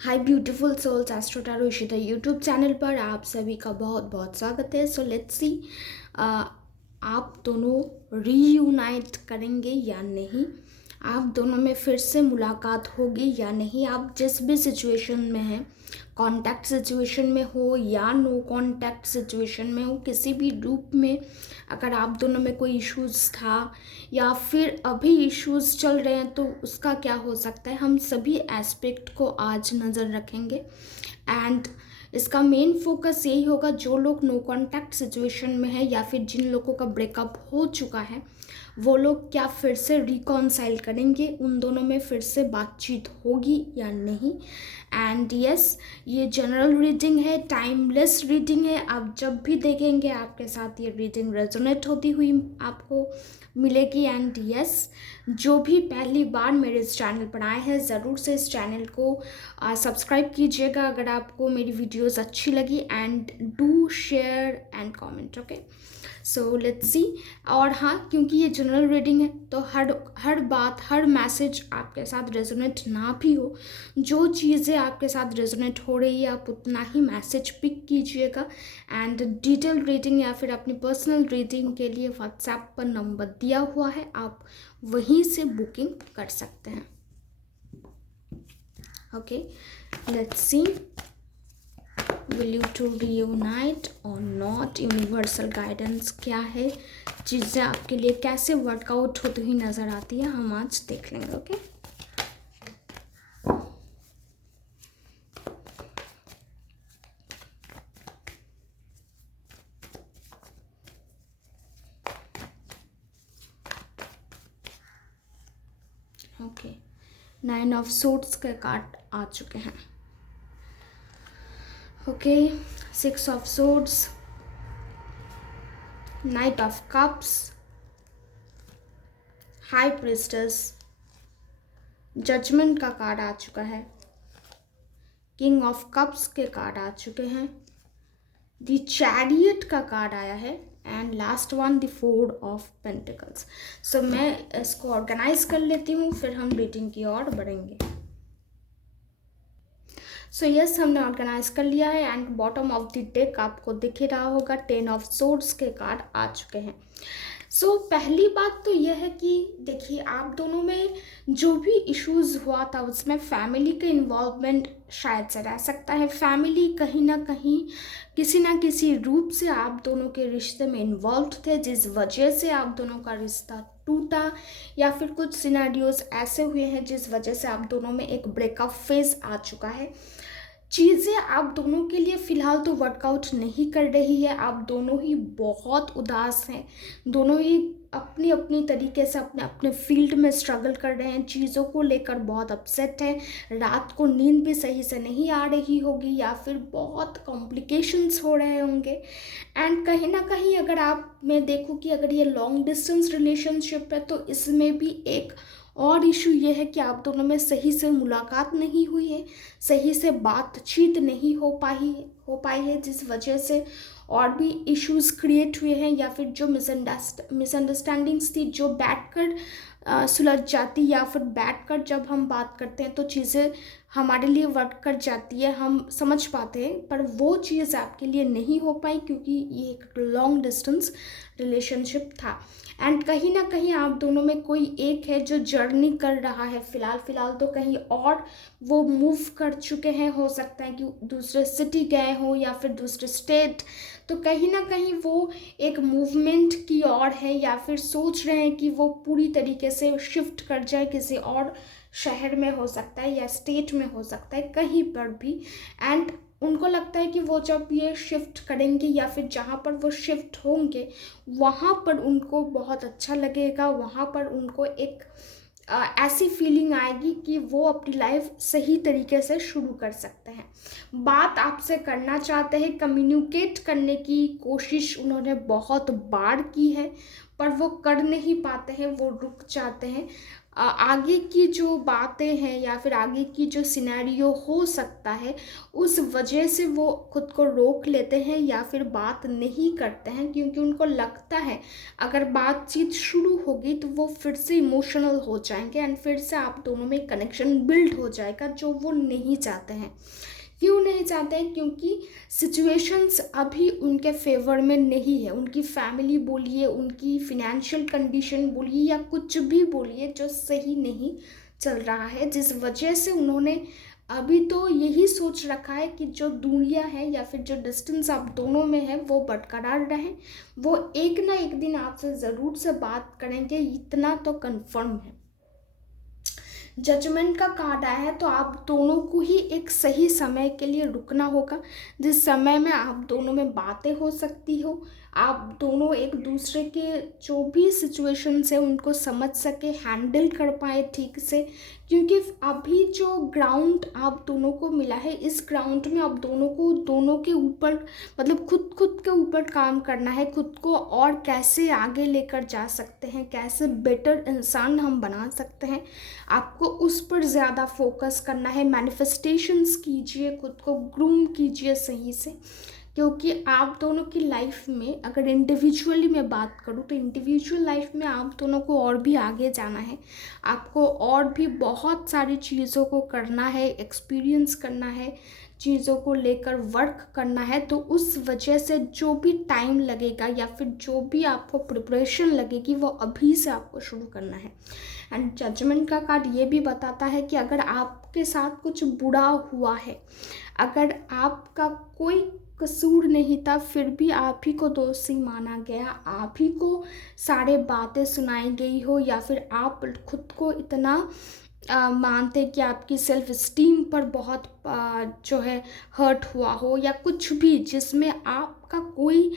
हाय beautiful souls, astro tarot Ishita YouTube channel पर आप सभी का बहुत बहुत स्वागत है। सो लेट्स सी आप दोनों रीयूनाइट करेंगे या नहीं, आप दोनों में फिर से मुलाकात होगी या नहीं। आप जिस भी सिचुएशन में हैं, कॉन्टैक्ट सिचुएशन में हो या नो कॉन्टैक्ट सिचुएशन में हो, किसी भी रूप में अगर आप दोनों में कोई इश्यूज़ था या फिर अभी इश्यूज़ चल रहे हैं तो उसका क्या हो सकता है, हम सभी एस्पेक्ट को आज नज़र रखेंगे। एंड इसका मेन फोकस यही होगा, जो लोग नो कॉन्टैक्ट सिचुएशन में है या फिर जिन लोगों का ब्रेकअप हो चुका है वो लोग क्या फिर से रिकॉन्साइल करेंगे, उन दोनों में फिर से बातचीत होगी या नहीं। एंड यस, ये जनरल रीडिंग है, टाइमलेस रीडिंग है। आप जब भी देखेंगे आपके साथ ये रीडिंग रेजोनेट होती हुई आपको मिलेगी। एंड यस, जो भी पहली बार मेरे इस चैनल पर आए हैं ज़रूर से इस चैनल को सब्सक्राइब कीजिएगा अगर आपको मेरी वीडियोस अच्छी लगी। And do share and comment, okay. So let's see. और हाँ, क्योंकि ये जनरल रीडिंग है तो हर बात, हर मैसेज आपके साथ रेजोनेट ना भी हो, जो चीज़ें आपके साथ रेजोनेट हो रही है आप उतना ही मैसेज पिक कीजिएगा। एंड डिटेल रीडिंग या फिर अपनी पर्सनल रीडिंग के लिए व्हाट्सएप पर नंबर दिया हुआ है, आप वहीं से बुकिंग कर सकते हैं। Okay, let's see, will you two reunite और नॉट। यूनिवर्सल गाइडेंस क्या है, चीज़ें आपके लिए कैसे वर्कआउट होती हुई नज़र आती है, हम आज देख लेंगे। ओके, ओके, 9 ऑफ सूट्स के कार्ड आ चुके हैं। Okay, 6 of suits, knight of cups, high priestess, judgement का कार्ड आ चुका है, किंग ऑफ कप्स के कार्ड आ चुके हैं, द चैरियट का कार्ड आया है, and last one the 4 of pentacles. So मैं इसको ऑर्गेनाइज कर लेती हूँ, फिर हम रीडिंग की ओर बढ़ेंगे। सो यस, हमने ऑर्गेनाइज कर लिया है। And bottom of the deck आपको दिख ही रहा होगा, 10 ऑफ सोर्ड्स के कार्ड आ चुके हैं। सो पहली बात तो यह है कि देखिए, आप दोनों में जो भी इश्यूज हुआ था उसमें फैमिली का इन्वॉल्वमेंट शायद से रह सकता है। फैमिली कहीं ना कहीं किसी ना किसी रूप से आप दोनों के रिश्ते में इन्वॉल्व थे, जिस वजह से आप दोनों का रिश्ता टूटा, या फिर कुछ सिनेरियोज ऐसे हुए हैं जिस वजह से आप दोनों में एक ब्रेकअप फेज आ चुका है। चीज़ें आप दोनों के लिए फ़िलहाल तो वर्कआउट नहीं कर रही है, आप दोनों ही बहुत उदास हैं, दोनों ही अपनी अपनी तरीके से अपने अपने फील्ड में स्ट्रगल कर रहे हैं, चीज़ों को लेकर बहुत अपसेट हैं, रात को नींद भी सही से नहीं आ रही होगी या फिर बहुत कॉम्प्लिकेशंस हो रहे होंगे। एंड कहीं ना कहीं अगर आप मैं देखूँ कि अगर ये लॉन्ग डिस्टेंस रिलेशनशिप है तो इसमें भी एक और इशू ये है कि आप दोनों में सही से मुलाकात नहीं हुई है, सही से बातचीत नहीं हो पाई है, जिस वजह से और भी इश्यूज क्रिएट हुए हैं, या फिर जो मिसअंडरस्टैंडिंग्स थी जो बैठकर सुलझ जाती, या फिर बैठकर जब हम बात करते हैं तो चीज़ें हमारे लिए वर्क कर जाती है, हम समझ पाते हैं, पर वो चीज़ आपके लिए नहीं हो पाई क्योंकि ये एक लॉन्ग डिस्टेंस रिलेशनशिप था। एंड कहीं ना कहीं आप दोनों में कोई एक है जो जर्नी कर रहा है, फ़िलहाल तो कहीं और वो मूव कर चुके हैं, हो सकता है कि दूसरे सिटी गए हो या फिर दूसरे स्टेट, तो कहीं ना कहीं वो एक मूवमेंट की ओर है, या फिर सोच रहे हैं कि वो पूरी तरीके से शिफ्ट कर जाए किसी और शहर में, हो सकता है या स्टेट में, हो सकता है कहीं पर भी। एंड उनको लगता है कि वो जब ये शिफ्ट करेंगे या फिर जहाँ पर वो शिफ्ट होंगे वहाँ पर उनको बहुत अच्छा लगेगा, वहाँ पर उनको एक ऐसी फीलिंग आएगी कि वो अपनी लाइफ सही तरीके से शुरू कर सकते हैं। बात आपसे करना चाहते हैं, कम्युनिकेट करने की कोशिश उन्होंने बहुत बार की है पर वो कर नहीं पाते हैं, वो रुक जाते हैं। आगे की जो बातें हैं या फिर आगे की जो सिनेरियो हो सकता है, उस वजह से वो खुद को रोक लेते हैं या फिर बात नहीं करते हैं, क्योंकि उनको लगता है अगर बातचीत शुरू होगी तो वो फिर से इमोशनल हो जाएंगे एंड फिर से आप दोनों में कनेक्शन बिल्ड हो जाएगा, जो वो नहीं चाहते हैं। क्यों नहीं चाहते हैं? क्योंकि सिचुएशंस अभी उनके फेवर में नहीं है। उनकी फैमिली बोलिए, उनकी फिनेंशियल कंडीशन बोलिए या कुछ भी बोलिए, जो सही नहीं चल रहा है, जिस वजह से उन्होंने अभी तो यही सोच रखा है कि जो दूरियां है या फिर जो डिस्टेंस आप दोनों में है वो बरकरार रहे। वो एक ना एक दिन आपसे ज़रूर से बात करेंगे, इतना तो कंफर्म है। जजमेंट का कार्ड आया है, तो आप दोनों को ही एक सही समय के लिए रुकना होगा, जिस समय में आप दोनों में बातें हो सकती हो, आप दोनों एक दूसरे के जो भी सिचुएशंस है उनको समझ सके, हैंडल कर पाए ठीक से। क्योंकि अभी जो ग्राउंड आप दोनों को मिला है, इस ग्राउंड में आप दोनों को दोनों के ऊपर मतलब खुद के ऊपर काम करना है, खुद को और कैसे आगे लेकर जा सकते हैं, कैसे बेटर इंसान हम बना सकते हैं, आपको उस पर ज़्यादा फोकस करना है। मैनिफेस्टेशंस कीजिए, खुद को ग्रूम कीजिए सही से, क्योंकि आप दोनों की लाइफ में अगर इंडिविजुअली मैं बात करूँ तो इंडिविजुअल लाइफ में आप दोनों को और भी आगे जाना है, आपको और भी बहुत सारी चीज़ों को करना है, एक्सपीरियंस करना है, चीज़ों को लेकर वर्क करना है। तो उस वजह से जो भी टाइम लगेगा या फिर जो भी आपको प्रिपरेशन लगेगी, वो अभी से आपको शुरू करना है। एंड जजमेंट का कार्ड ये भी बताता है कि अगर आपके साथ कुछ बुरा हुआ है, अगर आपका कोई कसूर नहीं था, फिर भी आप ही को दोषी माना गया, आप ही को सारे बातें सुनाई गई हो, या फिर आप खुद को इतना मानते कि आपकी सेल्फ स्टीम पर बहुत जो है हर्ट हुआ हो, या कुछ भी जिसमें आपका कोई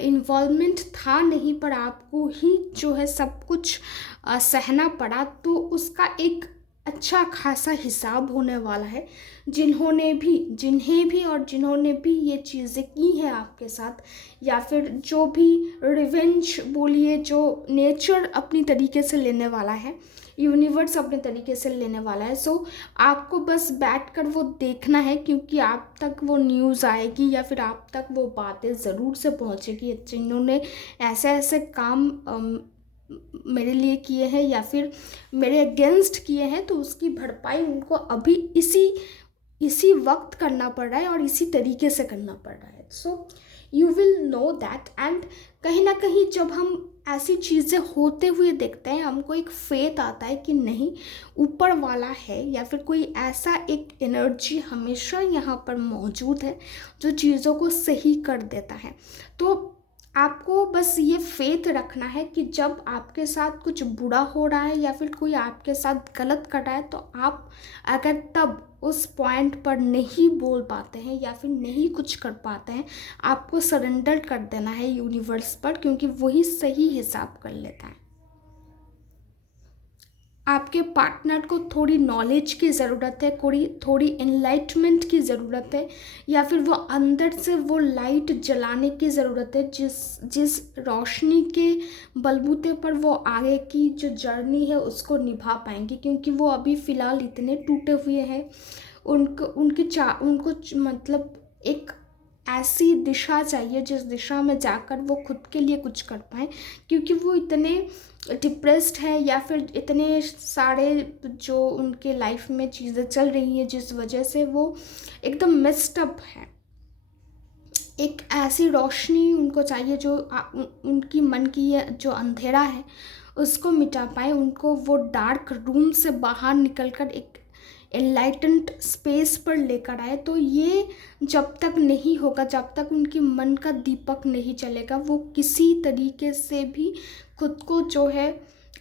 इन्वॉल्वमेंट था नहीं, पर आपको ही जो है सब कुछ सहना पड़ा, तो उसका एक अच्छा खासा हिसाब होने वाला है। जिन्हें भी ये चीज़ें की हैं आपके साथ, या फिर जो भी रिवेंज बोलिए, जो नेचर अपनी तरीके से लेने वाला है, यूनिवर्स अपने तरीके से लेने वाला है। सो आपको बस बैठकर वो देखना है, क्योंकि आप तक वो न्यूज़ आएगी या फिर आप तक वो बातें ज़रूर से पहुँचेगी, जिन्होंने ऐसे ऐसे काम मेरे लिए किए हैं या फिर मेरे अगेंस्ट किए हैं, तो उसकी भरपाई उनको अभी इसी वक्त करना पड़ रहा है और इसी तरीके से करना पड़ रहा है। So you will know that. And कहीं ना कहीं जब हम ऐसी चीज़ें होते हुए देखते हैं, हमको एक फेथ आता है कि नहीं, ऊपर वाला है या फिर कोई ऐसा एक एनर्जी हमेशा यहाँ पर मौजूद है जो चीज़ों को सही कर देता है। तो आपको बस ये फेथ रखना है कि जब आपके साथ कुछ बुरा हो रहा है या फिर कोई आपके साथ गलत कर रहा है, तो आप अगर तब उस पॉइंट पर नहीं बोल पाते हैं या फिर नहीं कुछ कर पाते हैं, आपको सरेंडर कर देना है यूनिवर्स पर, क्योंकि वही सही हिसाब कर लेता है। आपके पार्टनर को थोड़ी नॉलेज की ज़रूरत है, थोड़ी एनलाइटमेंट की ज़रूरत है, या फिर वो अंदर से वो लाइट जलाने की ज़रूरत है, जिस रोशनी के बलबूते पर वो आगे की जो जर्नी है उसको निभा पाएंगे। क्योंकि वो अभी फ़िलहाल इतने टूटे हुए हैं, उनको मतलब एक ऐसी दिशा चाहिए जिस दिशा में जाकर वो खुद के लिए कुछ कर पाएँ, क्योंकि वो इतने डिप्रेस्ड है या फिर इतने सारे जो उनके लाइफ में चीज़ें चल रही हैं जिस वजह से वो एकदम मिस्ड अप है। एक ऐसी रोशनी उनको चाहिए जो उनकी मन की ये जो अंधेरा है उसको मिटा पाए, उनको वो डार्क रूम से बाहर निकलकर एक एनलाइटेंड स्पेस पर लेकर आए। तो ये जब तक नहीं होगा, जब तक उनकी मन का दीपक नहीं चलेगा, वो किसी तरीके से भी खुद को जो है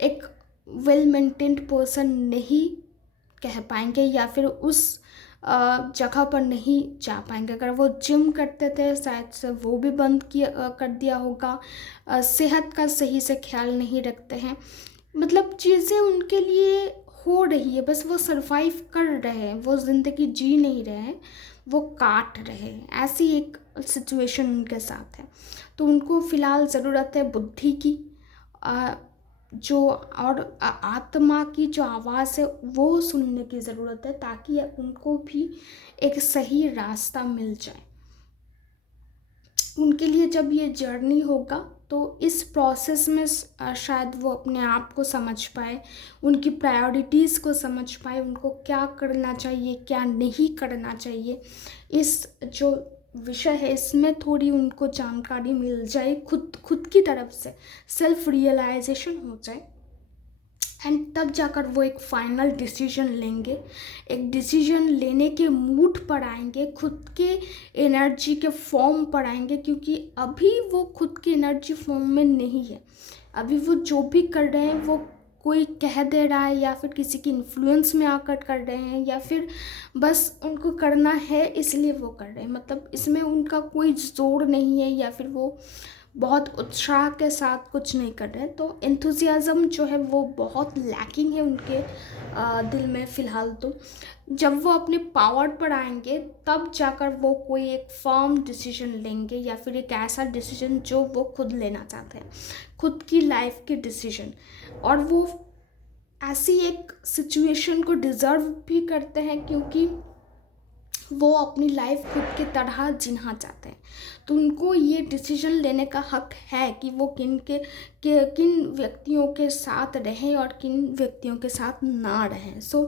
एक वेल मेंटेन्ड पर्सन नहीं कह पाएंगे या फिर उस जगह पर नहीं जा पाएंगे। अगर वो जिम करते थे शायद से वो भी बंद कर दिया होगा। सेहत का सही से ख्याल नहीं रखते हैं, मतलब चीज़ें उनके लिए हो रही है, बस वो सरवाइव कर रहे हैं, वो ज़िंदगी जी नहीं रहे हैं, वो काट रहे हैं। ऐसी एक सिचुएशन उनके साथ है। तो उनको फ़िलहाल ज़रूरत है बुद्धि की, जो और आत्मा की जो आवाज़ है वो सुनने की ज़रूरत है, ताकि उनको भी एक सही रास्ता मिल जाए। उनके लिए जब ये जर्नी होगा तो इस प्रोसेस में शायद वो अपने आप को समझ पाए, उनकी प्रायोरिटीज़ को समझ पाए, उनको क्या करना चाहिए क्या नहीं करना चाहिए। इस जो विषय है इसमें थोड़ी उनको जानकारी मिल जाए, खुद खुद की तरफ से सेल्फ रियलाइजेशन हो जाए, एंड तब जाकर वो एक फाइनल डिसीजन लेंगे, एक डिसीजन लेने के मूड पर आएंगे, खुद के एनर्जी के फॉर्म पर आएंगे, क्योंकि अभी वो खुद की एनर्जी फॉर्म में नहीं है। अभी वो जो भी कर रहे हैं वो कोई कह दे रहा है, या फिर किसी की इन्फ्लुएंस में आकर कर रहे हैं, या फिर बस उनको करना है इसलिए वो कर रहे हैं। मतलब इसमें उनका कोई जोर नहीं है, या फिर वो बहुत उत्साह के साथ कुछ नहीं कर रहे हैं। तो एंथुजियाज़म जो है वो बहुत लैकिंग है उनके दिल में फ़िलहाल। तो जब वो अपने पावर पर आएंगे तब जाकर वो कोई एक फर्म डिसीजन लेंगे, या फिर एक ऐसा डिसीजन जो वो खुद लेना चाहते हैं, खुद की लाइफ के डिसीजन। और वो ऐसी एक सिचुएशन को डिज़र्व भी करते हैं, क्योंकि वो अपनी लाइफ खुद की तरह जीना चाहते हैं। तो उनको ये डिसीजन लेने का हक है कि वो किन व्यक्तियों के साथ रहें और किन व्यक्तियों के साथ ना रहें। So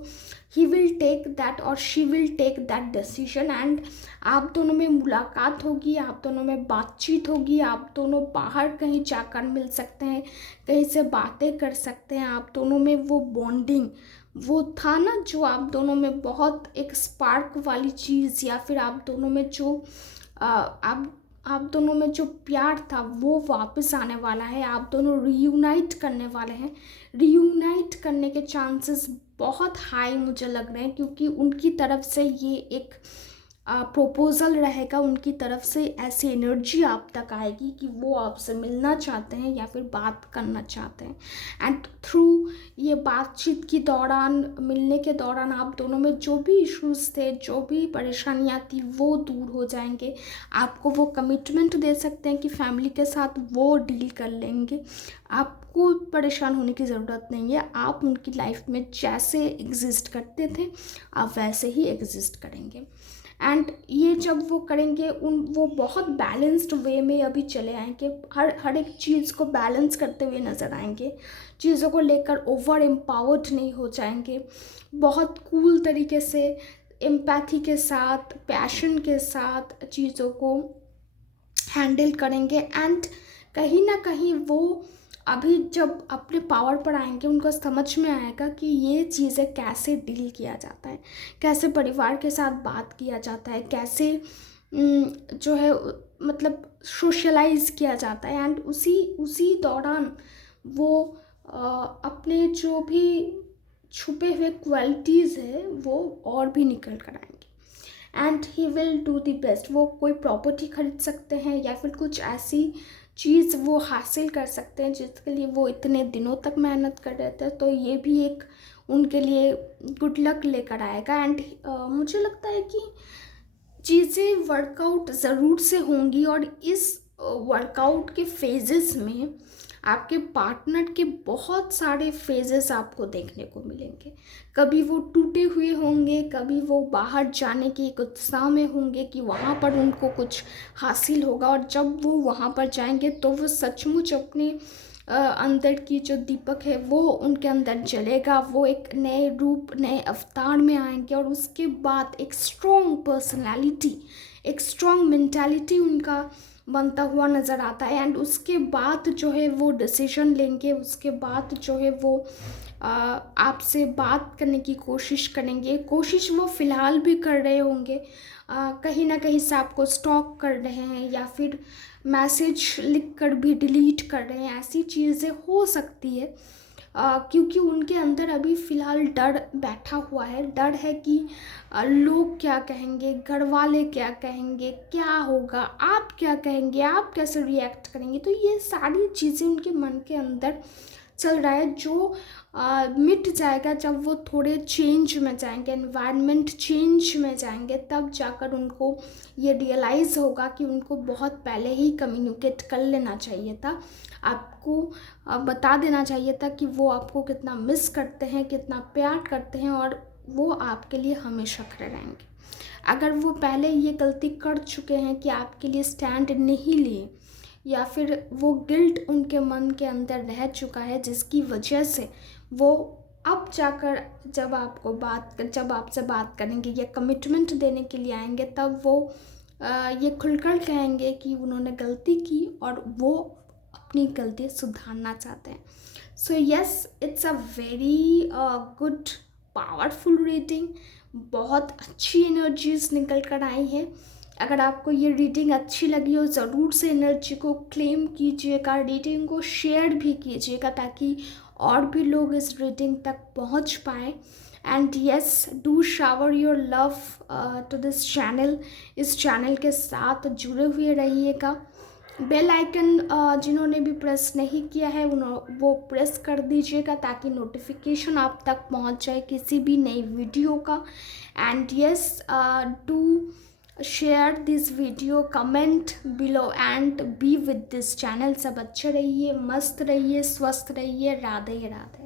he will take that और she will take that decision, and आप दोनों में मुलाकात होगी, आप दोनों में बातचीत होगी, आप दोनों बाहर कहीं जाकर मिल सकते हैं, कहीं से बातें कर सकते हैं। आप दोनों में वो बॉन्डिंग, वो था ना जो आप दोनों में बहुत एक स्पार्क वाली चीज़, या फिर आप दोनों में जो आप दोनों में जो प्यार था वो वापस आने वाला है। आप दोनों रीयूनाइट करने वाले हैं। रीयूनाइट करने के चांसेस बहुत हाई मुझे लग रहे हैं, क्योंकि उनकी तरफ से ये एक प्रोपोज़ल रहेगा, उनकी तरफ से ऐसी एनर्जी आप तक आएगी कि वो आपसे मिलना चाहते हैं या फिर बात करना चाहते हैं। एंड थ्रू ये बातचीत के दौरान, मिलने के दौरान आप दोनों में जो भी इश्यूज़ थे, जो भी परेशानियां थी, वो दूर हो जाएंगे। आपको वो कमिटमेंट दे सकते हैं कि फैमिली के साथ वो डील कर लेंगे। आपको परेशान होने की ज़रूरत नहीं है। आप उनकी लाइफ में जैसे एग्जिस्ट करते थे आप वैसे ही एग्जिस्ट करेंगे। एंड ये जब वो करेंगे वो बहुत बैलेंस्ड वे में अभी चले आएंगे, हर एक चीज़ को बैलेंस करते हुए नज़र आएंगे, चीज़ों को लेकर ओवर एम्पावर्ड नहीं हो जाएंगे, बहुत कूल तरीके से एम्पैथी के साथ, पैशन के साथ चीज़ों को हैंडल करेंगे। एंड कहीं ना कहीं वो अभी जब अपने पावर पर आएंगे उनको समझ में आएगा कि ये चीज़ें कैसे डील किया जाता है, कैसे परिवार के साथ बात किया जाता है, कैसे जो है मतलब सोशलाइज किया जाता है। एंड उसी दौरान वो अपने जो भी छुपे हुए क्वालिटीज़ है वो और भी निकल कर आएंगे। And he will do the best. वो कोई प्रॉपर्टी खरीद सकते हैं, या फिर कुछ ऐसी चीज़ वो हासिल कर सकते हैं जिसके लिए वो इतने दिनों तक मेहनत कर रहे थे। तो ये भी एक उनके लिए गुड लक लेकर आएगा। एंड मुझे लगता है कि चीज़ें वर्कआउट ज़रूर से होंगी, और इस वर्कआउट के फेजेस में आपके पार्टनर के बहुत सारे फेजेस आपको देखने को मिलेंगे। कभी वो टूटे हुए होंगे, कभी वो बाहर जाने की एक उत्साह में होंगे कि वहाँ पर उनको कुछ हासिल होगा, और जब वो वहाँ पर जाएंगे तो वो सचमुच अपने अंदर की जो दीपक है वो उनके अंदर जलेगा। वो एक नए रूप, नए अवतार में आएंगे, और उसके बाद एक स्ट्रॉन्ग पर्सनैलिटी, एक स्ट्रॉन्ग मेंटालिटी उनका बनता हुआ नज़र आता है। एंड उसके बाद जो है वो डिसीजन लेंगे, उसके बाद जो है वो आपसे बात करने की कोशिश करेंगे। कोशिश वो फ़िलहाल भी कर रहे होंगे, कहीं ना कहीं से आपको स्टॉक कर रहे हैं, या फिर मैसेज लिख कर भी डिलीट कर रहे हैं। ऐसी चीज़ें हो सकती है, क्योंकि उनके अंदर अभी फ़िलहाल डर बैठा हुआ है। डर है कि लोग क्या कहेंगे, घर वाले क्या कहेंगे, क्या होगा, आप क्या कहेंगे, आप कैसे रिएक्ट करेंगे। तो ये सारी चीज़ें उनके मन के अंदर चल रहा है जो मिट जाएगा जब वो थोड़े चेंज में जाएंगे, एनवायरनमेंट चेंज में जाएंगे, तब जाकर उनको ये रियलाइज़ होगा कि उनको बहुत पहले ही कम्युनिकेट कर लेना चाहिए था, आपको बता देना चाहिए था कि वो आपको कितना मिस करते हैं, कितना प्यार करते हैं, और वो आपके लिए हमेशा खड़े रहेंगे। अगर वो पहले ये गलती कर चुके हैं कि आपके लिए स्टैंड नहीं लिए, या फिर वो गिल्ट उनके मन के अंदर रह चुका है जिसकी वजह से वो अब जाकर जब आपसे बात करेंगे या कमिटमेंट देने के लिए आएंगे, तब वो ये खुलकर कहेंगे कि उन्होंने गलती की और वो अपनी गलती सुधारना चाहते हैं। So yes, it's a very good powerful reading. बहुत अच्छी एनर्जीज निकल कर आई हैं। अगर आपको ये रीडिंग अच्छी लगी हो, ज़रूर से एनर्जी को क्लेम कीजिएगा, रीडिंग को शेयर भी कीजिएगा ताकि और भी लोग इस रीडिंग तक पहुंच पाए। And yes, do shower your love to this channel. इस चैनल के साथ जुड़े हुए रहिएगा। बेल आइकन जिन्होंने भी प्रेस नहीं किया है वो प्रेस कर दीजिएगा ताकि नोटिफिकेशन आप तक पहुंच जाए किसी भी नई वीडियो का। And yes, do share this video, comment below and be with this channel. सब अच्छे रहिए, मस्त रहिए, स्वस्थ रहिए। राधे राधे।